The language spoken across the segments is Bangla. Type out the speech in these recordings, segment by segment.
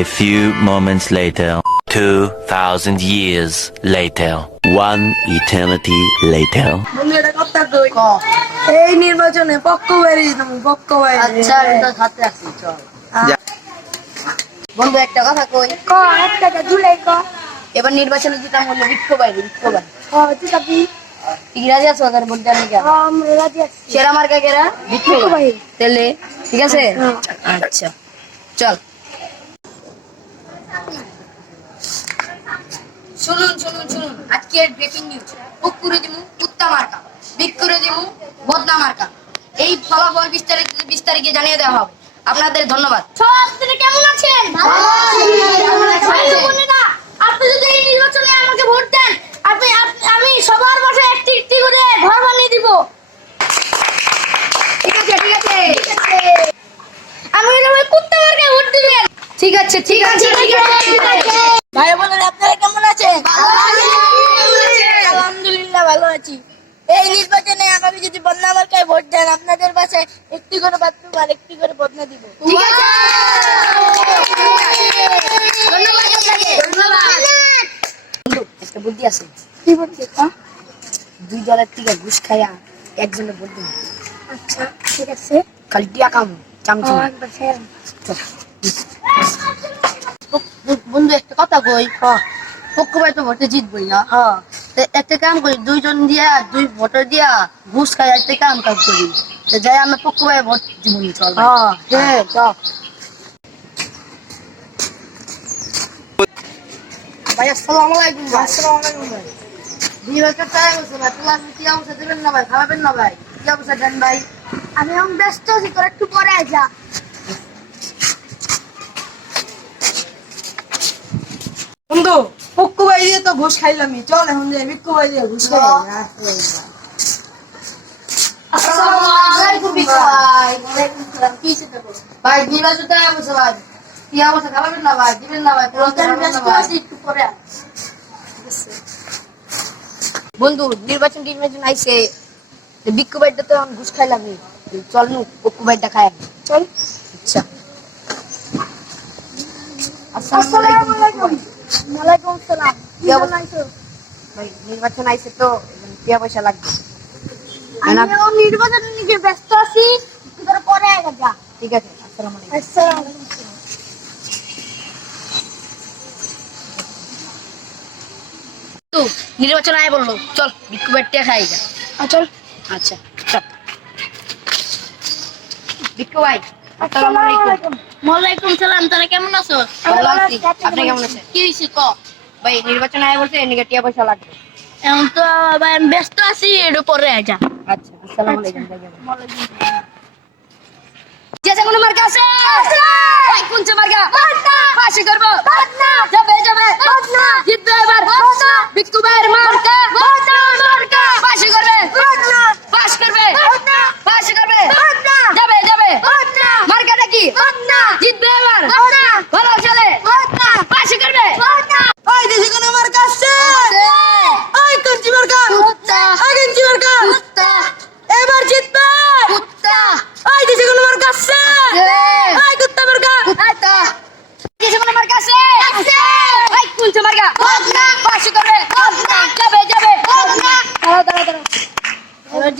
A few moments later. 2,000 years later. One eternity later. বন্ধু এটা কথা কই এই নির্বাচনে পক্ষ বাইরে যেতাম পক্ষ বাইরে আচ্ছা আমি আছি চল। বন্ধু একটা কথা কই? ক একটা জুলাই ক। এবার নির্বাচনে যেতাম হলো বিক্ষোভ আইবে বিক্ষোভ ঠিক রাজি আছো আমরা রাজি আছি। সেরা মার্কা কেরা? বিক্ষোভ তেলে ঠিক আছে। আচ্ছা চল। শুনুন শুনুন শুনুন আজকের ব্রেকিং নিউজ বুক করে দিমু কুত্তা মার্কা। বিক করে দিমু বদনা মার্কা। এই ফলাফল বিশ তারিখে জানিয়ে দেওয়া হবে। আপনাদের ধন্যবাদ। আপনারা কেমন আছেন? আপনি যদি এই নির্বাচনে আমাকে ভোট দেন আপনি আমি সবার পাশে একটি একটি করে ঘর বানিয়ে দিব। ঠিক আছে ঠিক আছে। আমি ওই কুত্তা মার্কে ভোট দিবেন। ঠিক আছে ঠিক আছে। ঠিক আছে। ভাই বোনেরা আপনারা কেমন আছেন? আলহামদুলিল্লাহ ভালো আছি। এই নির্বাচনে আমাকে যদি বন্যা মার্কায় ভোট দেন আপনাদের বাসায় একটি করে বাথরুম আর একটি করে বদনা দিব। একটা বুদ্ধি আছে? কি বলছে দুই দলের থেকে ঘুষ খাইয়া একজনের ভোট দিন। আচ্ছা ঠিক আছে। খালি টিয়া কাম চামচুম বন্ধু কথা কই? পক্ষ ভাই তো ভোটে জিতবই না। হ্যাঁ একটা কাম করি দুইজন দিয়া দুই ভোটার দিয়া ঘুষ খাই একটা কাম কাজ করি। যাই আমরা পক্ষ ভাই ভোট দিব নি, চল ভাই। হ্যাঁ। চল ভাই আসসালামু আলাইকুম আসসালামু আলাইকুম ভাই। দুই বছর টাকা বলছো ভাই তোমার কি অবস্থা? দেবেন না ভাই খাওয়াবেন না ভাই? কি অবস্থা দেন ভাই? আমি এখন ব্যস্ত আছি তোর একটু পরে যা। বন্ধু পক্কু ভাই দিয়ে তো ঘুষ খাইলামই। চল এখন যাই বিক্কু ভাই দিয়ে ঘুষ খাই ভাই। ওয়ালাইকুম সালাম কি ভাই দুই বছর টাকা বলছো ভাই? কি অবস্থা খাওয়াবেন না ভাই? দিবেন না ভাই কোনো আমি ব্যস্ত আছি একটু পরে বন্ধু নির্বাচন টির্বাচন আইসে বিক্ষু বাইটা তো আমি ঘুষ খাইলাম চল নু পক্কু বাইটা খাই চল। আচ্ছা। আসসালামু আলাইকুম ওয়ালাইকুম আসসালাম কি কি অবস্থা? অবস্থা ভাই নির্বাচন আইসে তো টিয়া পয়সা লাগবে? নির্বাচন নিয়ে ব্যস্ত আছি পরে যা। ঠিক আছে আসসালামু আলাইকুম। আসসালামু আলাইকুম। নির্বাচন আয় বলল। চল বিক্ষু বাইটা খাই যা চল। আচ্ছা চল। বিক্ষু ভাই আসসালামু আলাইকুম। ওয়ালাইকুম সালাম তোরা কেমন আছো? ভালো আছি। আপনি কেমন আছেন? কি হয়েছে ক? ভাই নির্বাচন আয় বলছে এদিকে টিয়া পয়সা লাগবে। এখন তো ভাই আমি ব্যস্ত আছি এর উপরে যা আচ্ছা আসসালামু আলাইকুম ভাই যেসে কোনো মার্কা আছে ভাই কোন সে মার্কা পাশে করব। যাবে যাবে। জিতবে এবার। বিক্কু ভাইয়ের মার্কা। মার্কা! পাশে করবে।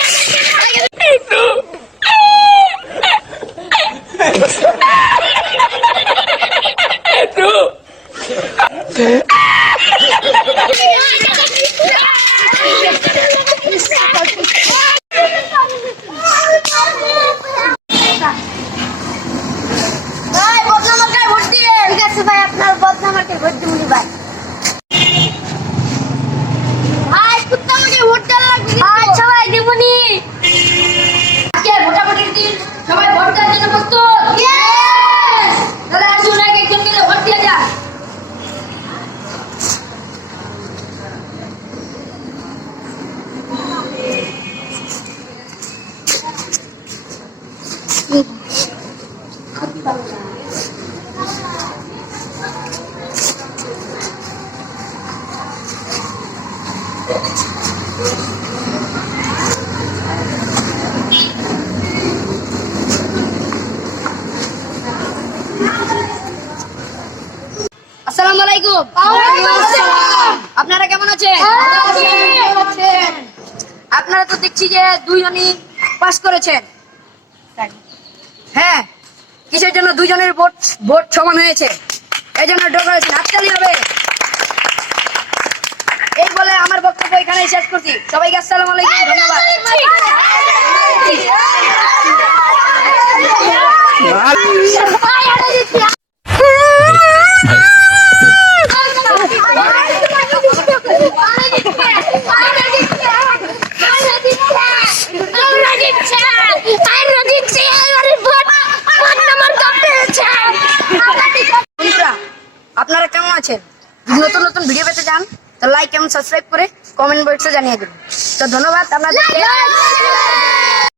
Yeah. আসসালামু আলাইকুম। আপনারা কেমন আছেন? আপনারা তো দেখছি যে দুইজনই পাস করেছেন। হ্যাঁ। কিসের জন্য দুজনের ভোট ভোট সমান হয়েছে? এই জন্য হাততালি হবে। এই বলে আমার বক্তব্য এখানেই শেষ করছি। সবাইকে আসসালামু আলাইকুম ধন্যবাদ। আছেন যদি নতুন নতুন ভিডিও পেতে চান, তো লাইক এবং সাবস্ক্রাইব করে কমেন্ট বক্সে জানিয়ে দেবেন। তো ধন্যবাদ আপনাদের